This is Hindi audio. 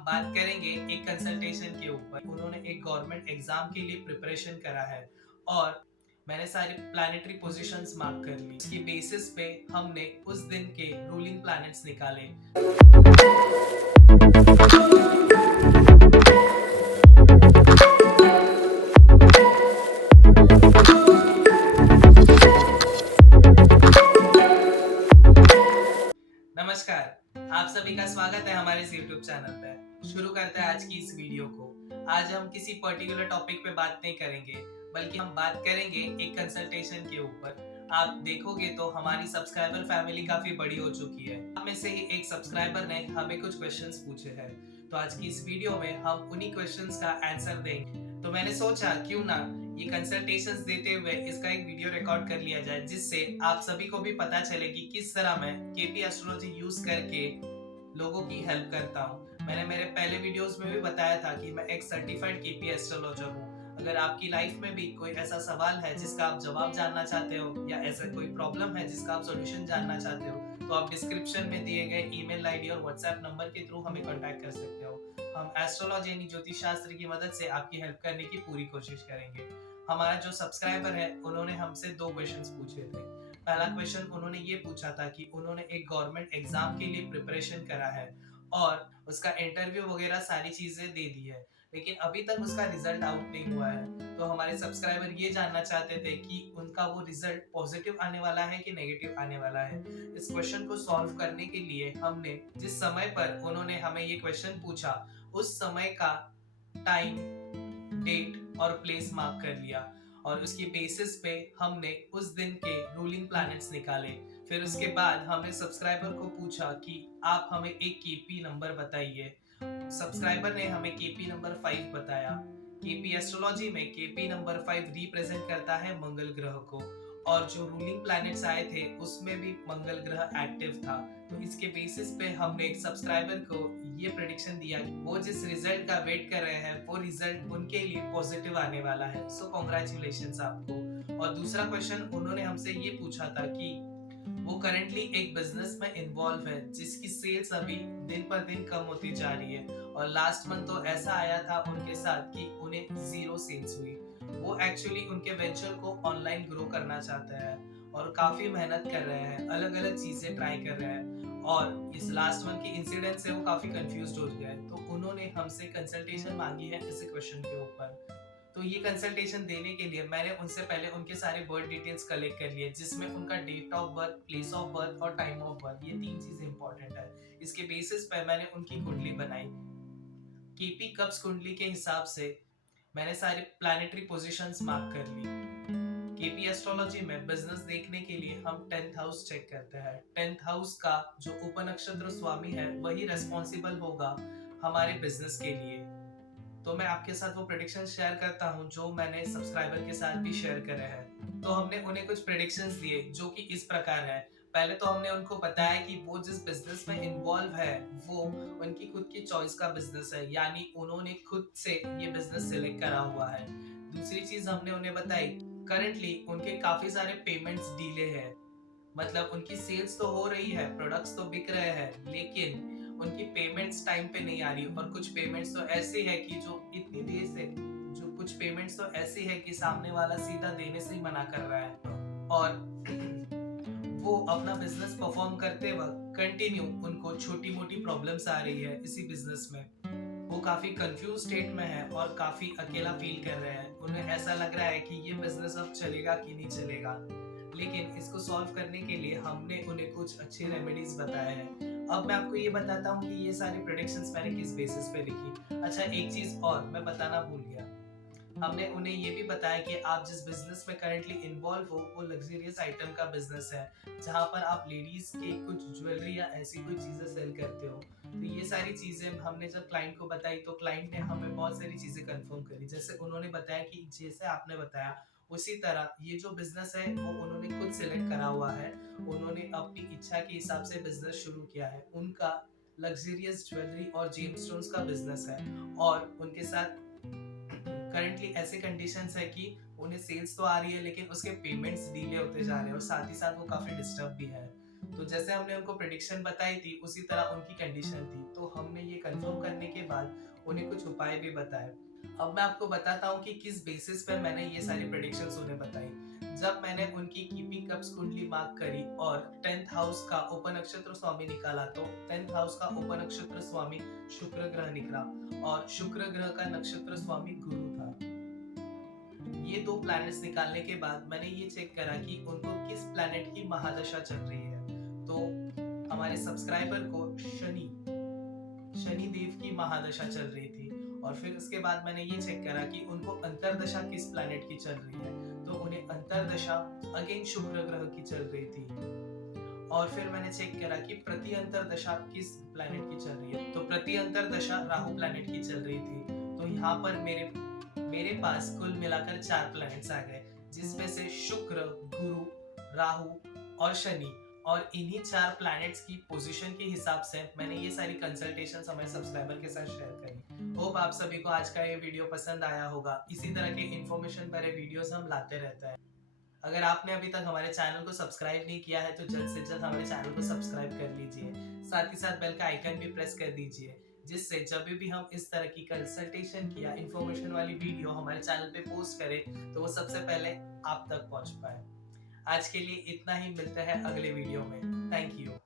हम बात करेंगे एक कंसल्टेशन के ऊपर। उन्होंने एक गवर्नमेंट एग्जाम के लिए प्रिपरेशन करा है और मैंने सारे प्लैनेटरी पोजीशंस मार्क कर ली। इसकी बेसिस पे हमने उस दिन के रूलिंग प्लैनेट्स निकाले। नमस्कार, आप सभी का स्वागत है हमारे इस YouTube चैनल पे। शुरू करते हैं आज की इस वीडियो को। आज हम किसी पर्टिकुलर टॉपिक पे बात नहीं करेंगे, बल्कि हम बात करेंगे एक कंसल्टेशन के ऊपर। आप देखोगे तो हमारी सब्सक्राइबर फैमिली काफी बड़ी हो चुकी है। आप में से ही एक सब्सक्राइबर ने हमें कुछ क्वेश्चंस पूछे हैं, तो आज की इस वीडियो में हम उन्हीं क्वेश्चंस का आंसर देंगे। तो मैंने सोचा क्यों ना ये कंसल्टेशंस देते हुए इसका एक वीडियो रिकॉर्ड कर लिया जाए, जिससे आप सभी को भी पता चले कि किस तरह मैं केपी एस्ट्रोलॉजी यूज करके लोगों की हेल्प करता हूँ। मैंने मेरे पहले वीडियोस में भी बताया था कि मैं एक सर्टिफाइड केपी एस्ट्रोलॉजर हूँ। अगर आपकी लाइफ में भी कोई ऐसा सवाल है जिसका आप जवाब जानना चाहते हो, या ऐसा कोई प्रॉब्लम है जिसका आप सॉल्यूशन जानना चाहते हो, तो आप डिस्क्रिप्शन में दिए गए ईमेल आईडी और व्हाट्सएप नंबर के थ्रू हमें कांटेक्ट कर सकते हो। हम एस्ट्रोलॉजी यानी ज्योतिष शास्त्र की मदद से आपकी हेल्प करने की पूरी कोशिश करेंगे। हमारा जो सब्सक्राइबर है, उन्होंने हमसे 2 क्वेश्चंस पूछे थे। पहला क्वेश्चन उन्होंने ये पूछा था कि उन्होंने एक गवर्नमेंट एग्जाम के लिए प्रिपरेशन करा है और उसका इंटरव्यू वगैरह सारी चीजें दे दी है, लेकिन अभी तक उसका रिजल्ट आउट नहीं हुआ है। तो हमारे सब्सक्राइबर ये जानना चाहते थे कि उनका वो रिजल्ट पॉजिटिव आने वाला है कि नेगेटिव आने वाला है। इस क्वेश्चन को सॉल्व करने के लिए हमने जिस समय पर उन्होंने हमें ये क्वेश्चन पूछा, उस समय का टाइम, डेट और प्लेस मार्क कर लिया और उसकी बेसिस पे हमने उस दिन के रूलिंग प्लैनेट्स निकाले। फिर उसके बाद हमने सब्सक्राइबर को पूछा कि आप हमें एक केपी नंबर बताइए। सब्सक्राइबर ने हमें केपी नंबर 5 बताया। केपी एस्ट्रोलॉजी में केपी नंबर 5 रिप्रेजेंट करता है मंगल ग्रह को, और जो रूलिंग प्लैनेट्स आए थे उसमें भी मंगल ग्रह एक्टिव था। तो इसके बेसिस पे हमने एक सब्सक्राइबर को ये प्रेडिक्शन दिया कि वो जिस रिजल्ट का वेट कर रहे हैं वो रिजल्ट उनके लिए पॉजिटिव आने वाला है। सो कॉन्ग्रेचुलेशंस आपको। और दूसरा क्वेश्चन उन्होंने हमसे ये पूछा था कि वो करेंटली एक बिजनेस में इन्वॉल्व है जिसकी सेल्स अभी दिन पर दिन कम होती जा रही है, और लास्ट मंथ तो ऐसा आया था उनके साथ कि उन्हें 0 सेल्स हुई। वो एक्चुअली उनके वेंचर को ऑनलाइन ग्रो करना चाहते हैं और काफी मेहनत कर रहे हैं, अलग अलग चीजें ट्राई कर रहे हैं, और इस लास्ट मंथ के इंसिडेंट से वो काफी कंफ्यूज्ड हो गए। तो उन्होंने हमसे कंसल्टेशन मांगी है इस क्वेश्चन के ऊपर। तो ये कंसल्टेशन देने के लिए मैंने उनसे पहले उनके सारे बर्थ डिटेल्स कलेक्ट कर लिए, जिसमें उनका date of birth, place of birth और टाइम ऑफ बर्थ, ये 3 चीजें इंपॉर्टेंट है। इसके बेसिस पे मैंने उनकी कुंडली बनाई। केपी कप्स कुंडली के हिसाब से मैंने सारे प्लैनेटरी पोजीशंस मार्क कर ली। केपी एस्ट्रोलॉजी में बिजनेस देखने के लिए हम 10th हाउस चेक करते हैं। 10th हाउस का जो उपनक्षत्र स्वामी है वही रेस्पॉन्सिबल होगा हमारे बिजनेस के लिए। तो मैं आपके साथ वो प्रेडिक्शन शेयर करता हूँ जो मैंने सब्सक्राइबर के साथ भी शेयर करे हैं। तो हमने उन्हें कुछ प्रेडिक्शंस दिए जो कि इस प्रकार है। पहले तो हमने उनको बताया कि वो जिस बिजनेस में इन्वॉल्व है वो उनकी खुद की चॉइस का बिजनेस है, यानी उन्होंने खुद से ये बिजनेस सिलेक्ट करा हुआ है। दूसरी चीज हमने उन्हें बताई, करंटली उनके काफी सारे पेमेंट्स डिले है। मतलब उनकी सेल्स तो हो रही है, प्रोडक्ट्स तो बिक रहे हैं, लेकिन उनकी पेमेंट्स टाइम पे नहीं आ रही। और कुछ पेमेंट्स तो ऐसी है कि जो इतनी देर से, जो कुछ पेमेंट्स तो ऐसी है कि सामने वाला सीधा देने से ही मना कर रहा है, और वो अपना बिजनेस परफॉर्म करते वक्त कंटिन्यू उनको छोटी मोटी प्रॉब्लम्स आ रही है इसी बिजनेस में। वो काफी कंफ्यूज स्टेट में है और काफी अकेला फील कर रहे हैं। उन्हें ऐसा लग रहा है कि ये बिजनेस अब चलेगा कि नहीं चलेगा। लेकिन इसको सॉल्व करने के लिए हमने उन्हें कुछ अच्छे रेमेडीज बताए हैं। अब मैं आपको ये बताता हूँ कि ये सारी प्रेडिक्शंस मैंने किस बेसिस पे लिखी। अच्छा, एक चीज और मैं बताना भूल गया। हमने उन्हें ये भी बताया कि आप जिस बिजनेस में करंटली इन्वॉल्व हो वो लग्जरियस आइटम का बिजनेस है, जहाँ पर आप लेडीज के कुछ ज्वेलरी या ऐसी कोई चीजें सेल करते हो। तो ये सारी चीजें हमने जब क्लाइंट को बताई तो क्लाइंट ने हमें बहुत सारी चीजें कंफर्म करी। जैसे उन्होंने बताया कि जैसे आपने बताया उसी तरह ये जो बिजनेस है वो उन्होंने खुद सिलेक्ट करा हुआ है। उन्होंने अपनी इच्छा के हिसाब से बिजनेस शुरू किया है। उनका लग्जरियस ज्वेलरी और जेमस्टोन्स का बिजनेस है, और उनके साथ करंटली ऐसे कंडीशंस है कि उन्हें सेल्स तो आ रही है लेकिन उसके पेमेंट्स डिले होते जा रहे हैं, और साथ ही साथ वो काफी डिस्टर्ब भी है। तो जैसे हमने उनको प्रेडिक्शन बताई थी उसी तरह उनकी कंडीशन थी, तो हमने ये कंफर्म करने के बाद उन्हें कुछ उपाय भी बताए। अब मैं आपको बताता हूँ कि किस बेसिस पर मैंने ये सारी प्रेडिक्शंस उन्हें बताई। जब मैंने उनकी कीपिंग कप्स कुंडली मार्क करी और 10th हाउस का उपनक्षत्र स्वामी निकाला, तो 10th हाउस का उपनक्षत्र स्वामी शुक्र ग्रह निकला और शुक्र ग्रह का नक्षत्र स्वामी गुरु था। ये दो प्लैनेट्स निकालने के बाद मैंने ये चेक करा कि उनको किस प्लैनेट की महादशा चल रही है। तो हमारे सब्सक्राइबर को शनि देव की महादशा चल रही थी। और फिर उसके बाद मैंने ये चेक करा कि उनको अंतरदशा किस प्लैनेट की चल रही है, तो उन्हें अंतरदशा अगेन शुक्र ग्रह की चल रही थी। और फिर मैंने चेक करा कि प्रति अंतरदशा किस प्लैनेट की चल रही है, तो प्रति अंतरदशा राहु प्लैनेट की चल रही थी। तो यहाँ पर मेरे पास कुल मिलाकर 4 प्लैनेट्स आ गए, जिसमें से शुक्र, गुरु, राहु और शनि। और इन्हीं 4 प्लैनेट्स की पोजीशन के हिसाब से मैंने ये सारी कंसल्टेशंस हमारे सब्सक्राइबर के साथ शेयर करी। होप आप सभी को आज का ये वीडियो पसंद आया होगा। इसी तरह के इंफॉर्मेशन भरे वीडियोस हम लाते रहते हैं। अगर आपने अभी तक हमारे चैनल को सब्सक्राइब नहीं किया है तो जल्द से जल्द हमारे चैनल को सब्सक्राइब कर लीजिए। साथ ही साथ बेल का आइकन भी प्रेस कर दीजिए, जिससे जब भी हम इस तरह की कंसल्टेशन की या इंफॉर्मेशन वाली वीडियो हमारे चैनल पे पोस्ट करें तो वो सबसे पहले आप तक पहुंच पाए। आज के लिए इतना ही, मिलते हैं अगले वीडियो में। Thank you.